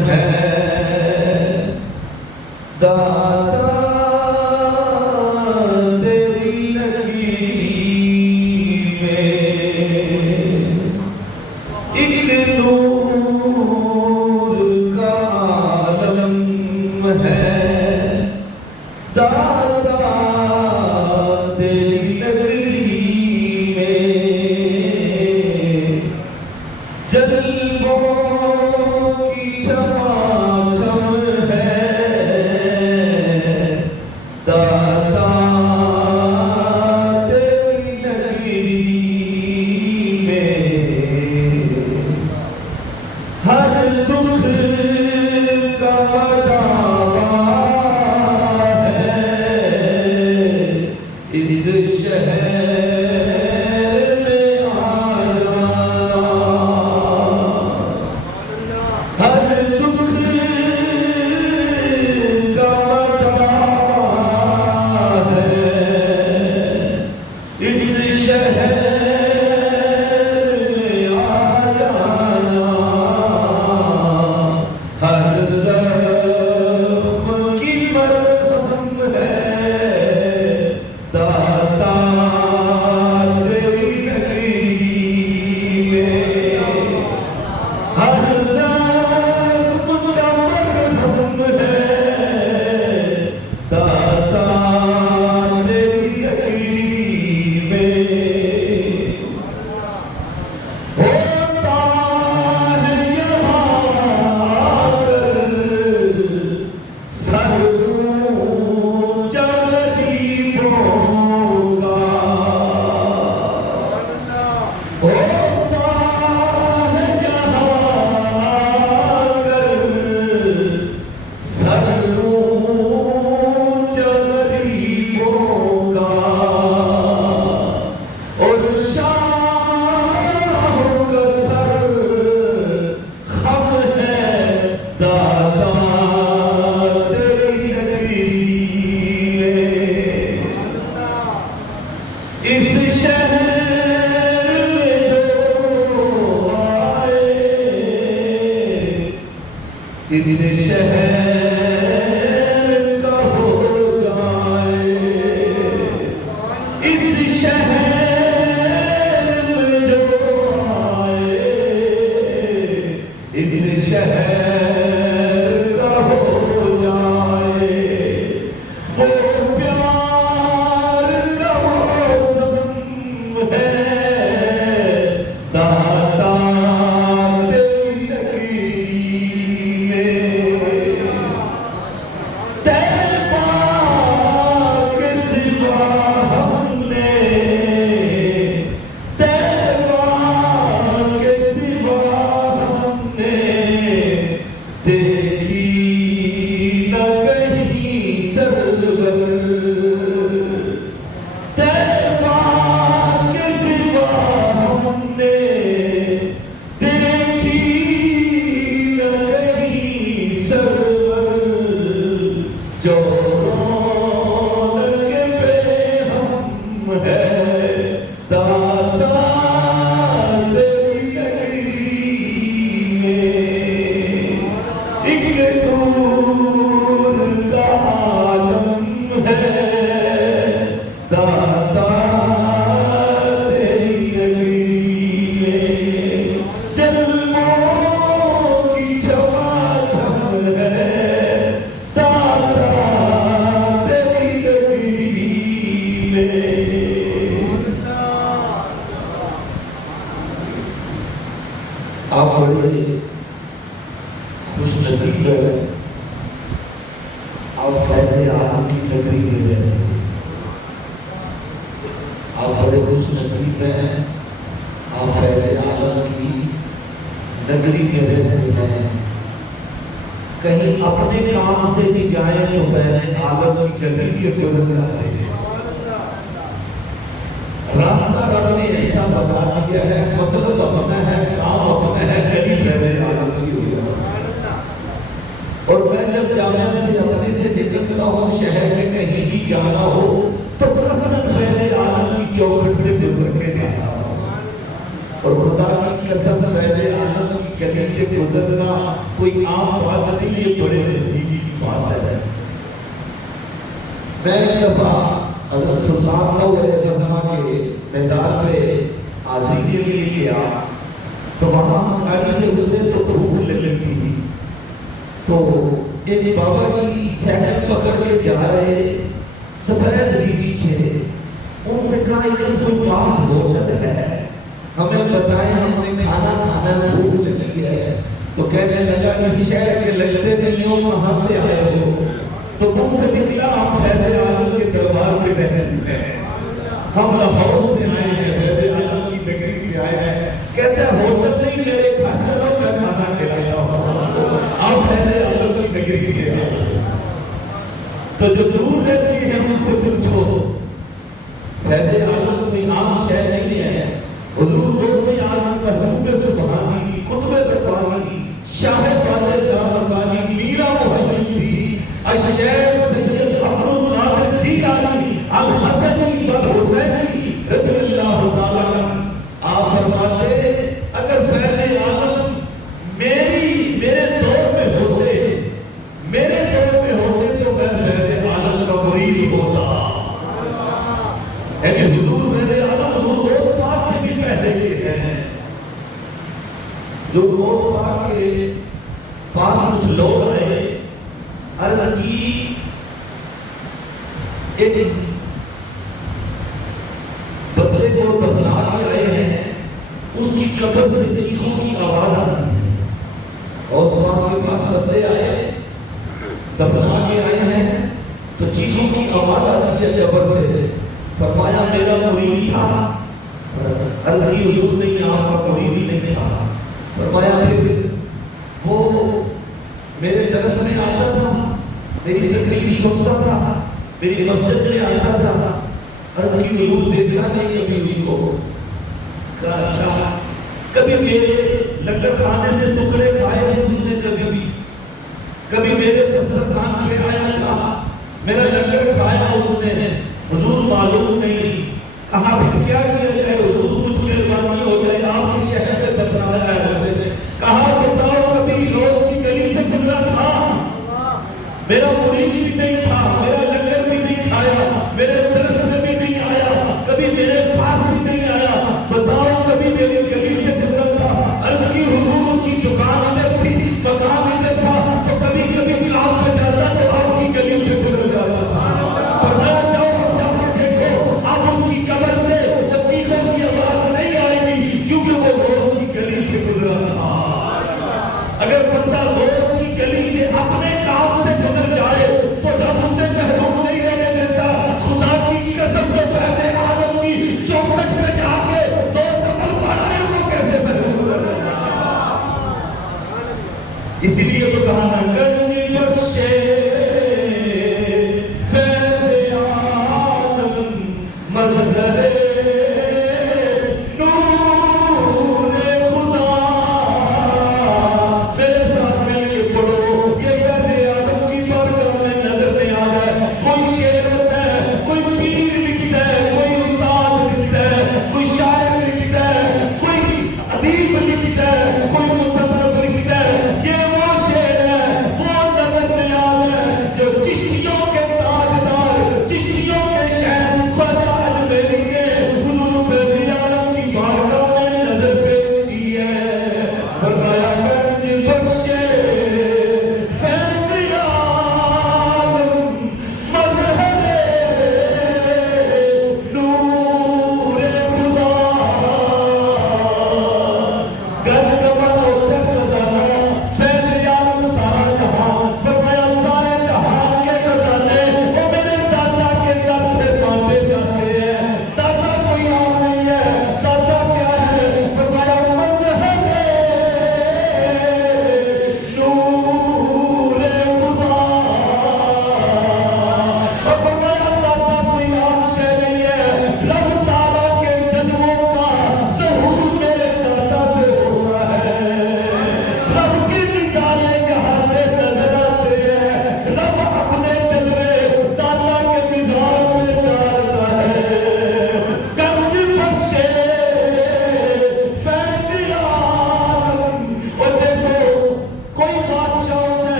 ہے داتا تیری لکیر میں ایک نور کا عالم ہے داتا تیری لکیر میں جلووں کی چماچم ہے داتا تیری لکیر میں ہر دکھ کا دعویٰ ہے اس شہر میں آ جانا ہر دکھ کا دعویٰ ہے اس شہر میں آ جانا ہر زخم کی مرہم ہے داتا تیری لکیر میں ہر زخم کا مرہم ہے داتا تیری لکیر میں ہوتا ہے یہاں آ کر سر اونچا غریبوں کا ہوتا ہے یہاں آ کر سر اونچا غریبوں کا اور شاہوں کا سر خم ہے داتا تیری لکیر میں اس شہر میں جو آئے اس شہر کا ہو جائے اس شہر میں جو آئے اس شہر کا ہو جائے وہ پیار کا موسم ہے داتا تیری لکیر میں طیبہ کے سوا ہم نے طیبہ کے سوا ہم نے دیکھی نہ کہیں سرور طیبہ کے سوا ہم نے دیکھی نہ کہیں سرور جو رونق پہ ہم ہے داتا تیری لکیر میں ایک نور کا عالم ہے داتا تیری لکیر میں جلووں کی چماچم ہے داتا تیری لکیر میں آپ بڑے خوش نصیب ہیں آپ فیض عالم کی نگری میں رہتے ہیں آپ بڑے خوش نصیب ہیں آپ فیض عالم کی نگری میں رہتے ہیں کہیں اپنے کام سے بھی جائیں تو فیض عالم کی نگری سے گزر جاتے ہیں راستہ رب نے ایسا بتا دیا ہے مطلب اپنا ہے کام اپنا ہے کہیں فیض عالم کی ہو جائے اور میں جب جامعہ سے اپنے سے نکلتا ہوں شہر میں کہیں بھی جانا ہو تو قصداً فیض عالم کی چوکھٹ سے گزر کے جانا ہو اور خدا کی قسم فیض عالم کی گلی سے گزرنا کوئی عام بات نہیں، یہ بڑے نصیب کی بات ہے۔ میں ایک دفعہ حضرت سلطان رحمہ کے میدان پہ حاضری کے لیے گیا، تو وہاں گاڑی سے گزرے تو بھوک لگی تھی، تو ایک بابا جی سائیکل پکڑ کے جا رہے، سفید ریچھ تھے، ان سے کہا ادھر کوئی پاس ہوٹل ہے، ہمیں بتائیں، ہم نے کھانا کھانا، بھوک لگی ہے۔ تو کہنے لگا اس شہر کے لگتے نہیں ہو، کہاں سے آئے ہو؟ تو منہ سے نکلا آپ فیض عالم کے دربار پہ رہتے ہیں، ہم لاہور سے آئے ہیں، فیض عالم کی نگری سے آئے ہیں۔ کہتے ہیں ہوٹل نہیں، میرے گھر چلو، میں کھانا کھلاتا ہوں، آپ فیض عالم کی نگری سے آئے۔ تو جو دور رہتی ہے ان سے پوچھو، فیض عالم کوئی عام شہر نہیں ہے، حضور غوث اعظم محبوب سبحانی، قطب ربانی، شاہ باز جاوانی، میرا محمدی، الشیخ سید عبد القادر جیلانی، الحسنی والحسینی رضی اللہ تعالیٰ عنہ۔ آپ فرماتے اگر فیض عالم میرے دور میں ہوتے تو میں فیض عالم کا مرید ہوتا۔ یعنی حضور فیض عالم حضور غوث پاک سے بھی پہلے کے ہیں۔ جو غوث پاک کے پاس کچھ لوگ آئے، عرض کی ایک بندے کو دفنا کے آئے ہیں، اس کی قبر سے چیخوں کی آواز آتی ہے۔ غوث پاک کے پاس بندے آئے، دفنا کے آئے ہیں، تو چیخوں کی آواز آتی ہے قبر سے۔ فرمایا میرا مرید تھا، عرض کی حضور نہیں، آپ کا مرید ہی نہیں تھا۔ فرمایا پھر وہ میرے درس میں آتا تھا، میری تقریر سنتا تھا، میری مسجد میں آتا تھا، عرض کی حضور دیکھا نہیں کبھی اس کو؟ کہا اچھا، کبھی میرے لنگر کھانے سے ٹکڑے کھائے ہیں اس نے؟ کبھی میرے دسترخوان پہ آیا تھا، میرا لنگر کھایا اس نے؟ حضور معلوم نہیں۔ کہا پھر کیا کیا جائے حضور؟ کچھ مہربانی ہو جائے، آپ کی شہر میں دفنایا ہے مجھے۔ کہا بتاؤ کبھی روز کی گلی سے گزرا تھا، میرا مرید بھی نہیں تھا، میرا لنگر بھی نہیں کھایا، میرے درس میں بھی نہیں آیا، کبھی میرے پاس بھی نہیں آیا، بتاؤ کبھی میری گلی سے گزرا تھا؟ عرض کی حضور اس کی دکان ادھر تھی، مکان ادھر تھا، تو کبھی کبھی کام پہ جاتا تو آپ کی گلی سے گزر جاتا تھا۔ اگر بندہ روز کی گلی سے اپنے کام سے گزر جائے تو رب اسے محروم نہیں رہنے دیتا۔ خدا کی قسم تو فیض عالم کی چوکھٹ پہ جا کے دو قبر پڑھائے وہ کیسے محروم رہنے دیتا؟ اسی لیے تو کہا نا گنج بخشے فیض عالم مظہر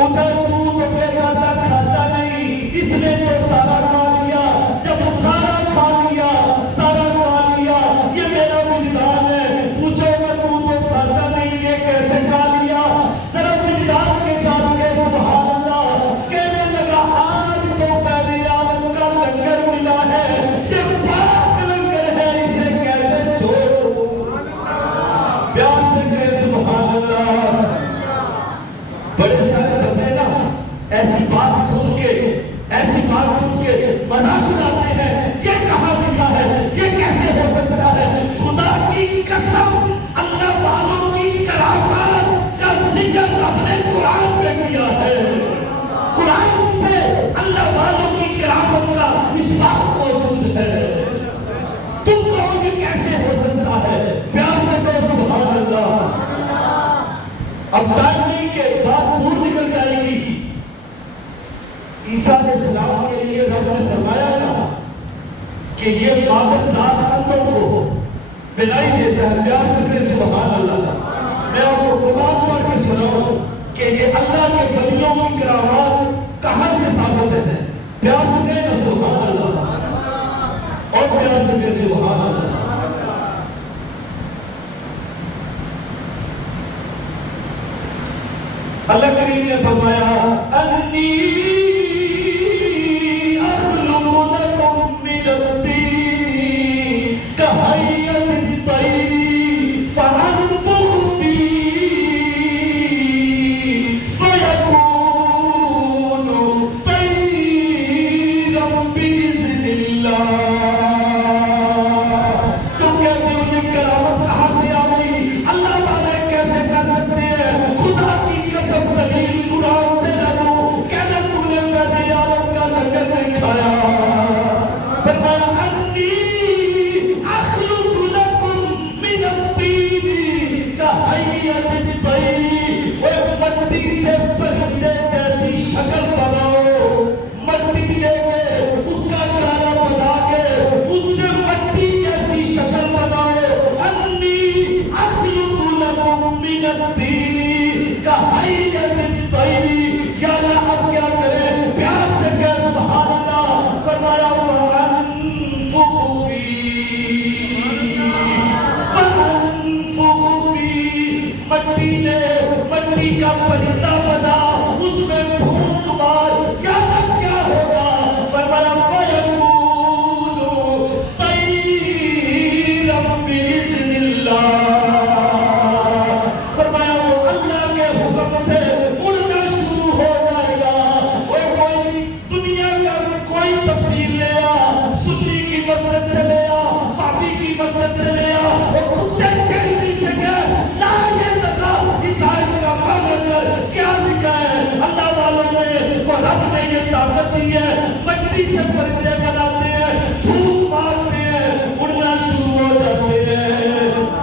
پوچھا تو بے گاتا کھاتا نہیں، اس نے تو سارا کھا لیا، جب سارا کھا لیا، سارا کھا لیا، یہ میرا وجدان ہے، پوچھو گا تو کھاتا نہیں، یہ کیسے کھا لیا؟ ذرا وجدان کے ساتھ کہ سبحان اللہ، کہنے لگا آج تو پہلے عالم کا لنگر ملا ہے، یہ پاک لنگر ہے، اسے کیسے چھوڑو؟ پیار سے کہ سبحان اللہ۔ بڑے سارے بندے نا ایسی بات سن کے مذاق اڑاتے ہیں، یہ کہاں لکھا ہے، یہ کیسے ہو سکتا ہے؟ خدا کی قسم، اللہ والوں کی کرامات کا ذکر اپنے قرآن میں کیا ہے، قرآن سے اللہ والوں کی کرامت کا اثبات موجود ہے۔ تم کہو یہ کیسے ہو سکتا ہے؟ پیار سے کہو سبحان اللہ۔ اب ٹائم کے بعد دور نکل جائے گی۔ عیسیٰ علیہ السلام کے لیے رب نے فرمایا تھا کہ یہ مادر ذات اندر کو بنائی دیتا ہے، پیار سے کہے سبحان اللہ۔ میں آپ کو قرآن پڑھ کے سناؤں کہ یہ اللہ کے ولیوں کی کرامات کہاں سے ثابت ہے؟ پیار سے کہے سبحان اللہ، اور پیار سے کہے سبحان اللہ۔ اللہ کریم نے فرمایا انی اخلق لکم من الطین کہیئۃ الطیر فانفخ فیہ فیکون طیرا باذن اللہ۔ تم کہتے ہو یہ کرامت کہاں سے آ گئی؟ اللہ تعالیٰ کیسے کر سکتے ہیں؟ خدا کی دلیل قرآن سے لگو، کہنا تم نے پہلے عالم کا لنگر نہیں کھایا۔ فرمایا انی اخلق لکم من الطین کہیئۃ الطیر، وہ مٹی سے پرندے جیسی شکل بناؤ، مٹی لے کے اس کا ڈارا بنا کے اس سے مٹی جیسی شکل بناؤ۔ انی اخلق لکم من الطین کہیئۃ الطیر، یا اللہ اب کیا کریں؟ پیار سے کہہ سبحان اللہ۔ فرمایا فانفخ فیہ، مٹی نے مٹی کا پرندہ بنا، اس میں پھونک مار، یا اللہ کیا ہوگا؟ فرمایا فیکون طیرا باذن اللہ۔ فرمایا وہ اللہ کے حکم سے اڑنا شروع ہو جائے گا۔ وہ کوئی دنیا کا کوئی تفسیر لے آ، سنی کی مسجد سے لے آ، پاپی کی مسجد سے لے آ، وہ کتے چل نہیں سکے، لا یہ لگا اس آیت کا معنی کیا لکھا ہے؟ اللہ والوں نے کو رب نے یہ طاقت دی ہے، مٹی سے پرندے بناتے ہیں، دھوپ مارتے ہیں، اڑنا شروع ہو جاتے ہیں۔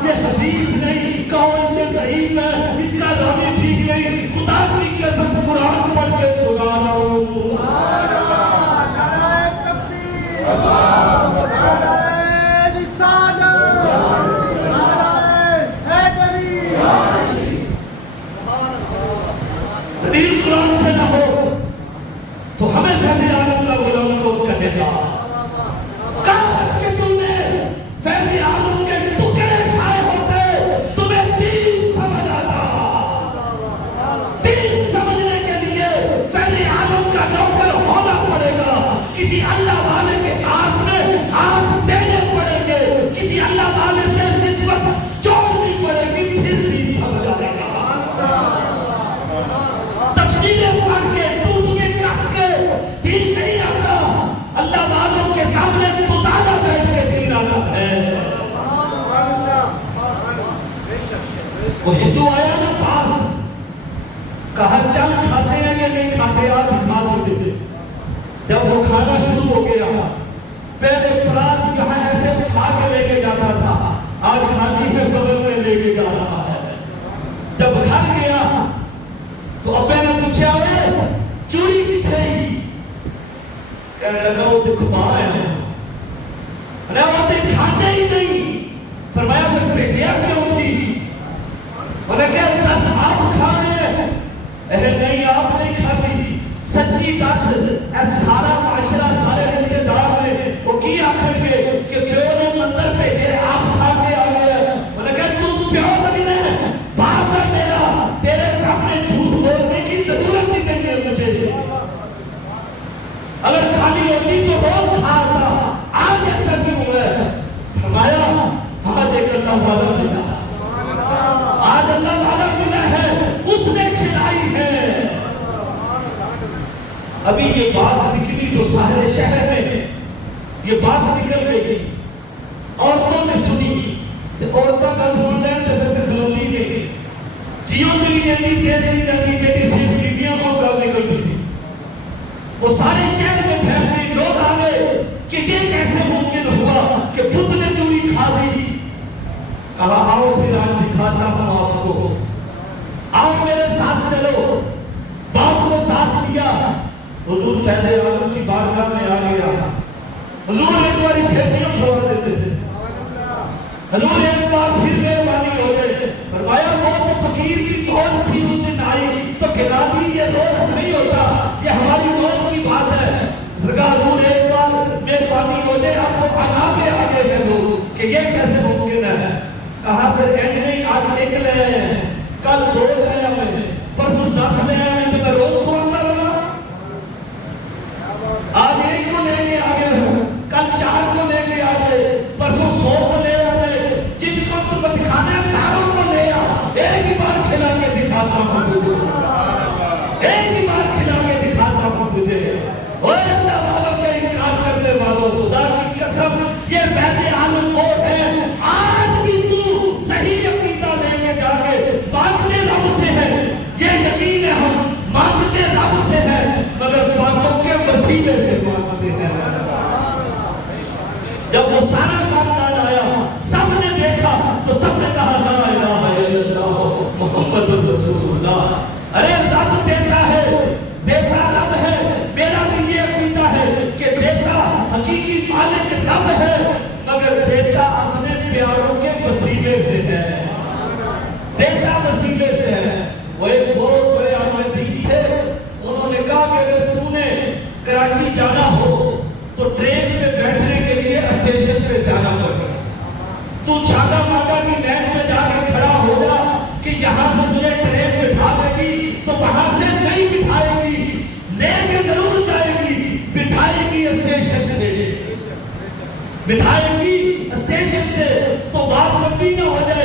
یہ حدیث نہیں، کون سے ضعیف ہے، اس کا راوی ٹھیک نہیں، خدا کی قسم قرآن پڑھ کے سنا رہا ہوں۔ نعرہ تکبیر، نعرہ رسالت، نعرہ حیدری۔ دلیل قرآن سے نہ ہو تو ہمیں فیض عالم کا غلام کون کہے گا؟ کاش کہ تم نے فیض عالم کے ٹکڑے کھائے ہوتے، تمہیں دین سمجھ آتا۔ دین سمجھنے کے لیے فیض عالم کا نوکر ہونا پڑے گا، کسی اللہ والے کے ہاتھ میں ہاتھ دینے پڑیں گے، کسی اللہ والے سے نسبت جوڑنی پڑے گی، پھر دین سمجھ آئے گا۔ تفسیریں پڑھ کے ٹوٹیاں کس کے دین نہیں آتا، اللہ والوں کے سامنے مطالعہ بیٹھ کے دین آتا ہے۔ وہ ہندو آیا نا پاس، کہا چل کھاتے ہیں یا نہیں کھاتے، آج کھا لیتے۔ جب وہ کھانا شروع ہو گیا، پہلے پرات یہاں ایسے کھا کے لے کے جاتا تھا، آج کھاتی ہے بغل میں لے کے جا رہا ہے۔ جب گھر گیا تو ابے نے پوچھا چوری کتنے ہی؟ کہنے لگا وہ تو کھپا ہے، وہ تو کھاتے ہی نہیں۔ فرمایا پھر بھیجیا کیوں تھی؟ انہیں کہا 10 آپ کھا رہے ہیں؟ نہیں آپ نہیں کی دس اے سارا معاشرہ سارے رشتے دار نے وہ کی آخر کے کہ پیو نے مندر بھیجے آپ کھا کے آ گئے انہوں نے کہا تم پیو بنی ہے باپ کا میرا تیرے سامنے جھوٹ بولنے کی ضرورت نہیں دیں مجھے اگر کھانی ہوتی تو روز کھاتا آج ایسا کیوں ہے فرمایا آج ایک اللہ والا ملا آج اللہ والا ملا ہے اس نے کھلائی ہے ابھی یہ بات نکلی تو سارے شہر میں یہ بات نکل گئی عورتوں نے سنی عورتوں کا سن لیں تو پھر کھلوتی نہیں جیوں سے بھی نہیں تیز نہیں جاتی جیٹی صرف بیٹیاں کو گل نکلتی تھی وہ سارے شہر میں پھیل گئی لوگ آ گئے کہ یہ کیسے ممکن ہوا کہ بت نے چوری کھا دی کہا آؤ پھر آج دکھاتا ہوں آپ کو آؤ میرے ساتھ چلو باپ کو ساتھ لیا حضور فیض عالم کی بارگاہ میں آ گیا حضور ایک بار پھیرتیوں چھوڑ دیتے تھے حضور ایک بار پھر مہربانی ہو جائے فرمایا وہ فقیر کی کون تھی اس دن آئی تو کھلا دی یہ روز نہیں ہوتا یہ ہماری روز کی بات ہے سرکار حضور ایک بار مہربانی ہو جائے آپ کو آنا پہ آگے ہیں لوگ کہ یہ کیسے ممکن ہے کہا پھر اینج نہیں آج ایک لے آئے ہیں کل دو لے آئے ہیں پرسوں 10 لے آئے ہیں تو میں روز کھولتا رہا آج ایک کو لے کے آگے ہوں کل 4 کو لے کے آگے پرسوں 100 کو لے آگے جن کو تم کو دکھانا ہے ساروں کو لے آ ایک ہی بار کھلا کے دکھاتا ہوں تجھے ایک ہی بار کھلا کے دکھاتا ہوں تجھے اوہ اللہ والوں کا انکار کرنے والوں خدا کی قسم یہ فیض عالم وہ ہے آج بھی تو صحیح عقیدہ لے کے جا کے مانگتے رب سے ہے یہ یقین ہے ہم مانگتے رب سے ہے مگر باتوں کے وسیلے سے مانگتے ہیں جب وہ سارا خاندان آیا سب نے دیکھا تو سب نے کہا لا الہ الا اللہ محمد رسول اللہ ارے رب دیتا ہے دیتا رب ہے میرا بھی یہ عقیدہ ہے کہ دیتا حقیقی مالک رب ہے مگر دیتا اپنے پیاروں کے وسیلے سے ہے دیتا وسیلے سے ہے وہ ایک بہت بڑے عالم دین تھے انہوں نے کہا کہ اگر تو نے کراچی جانا ہو تو ٹرین میں بیٹھنے کے لیے اسٹیشن پہ جانا پڑے تو چھاگا ماگا کی لائن میں جا کے کھڑا ہو جا کہ یہاں سے تجھے ٹرین بٹھا دے گی تو وہاں سے نہیں بٹھائے گی لے کے ضرور جائے گی بٹھائے گی اسٹیشن سے بٹھائے گی اسٹیشن سے تو بات لمبی نہ ہو جائے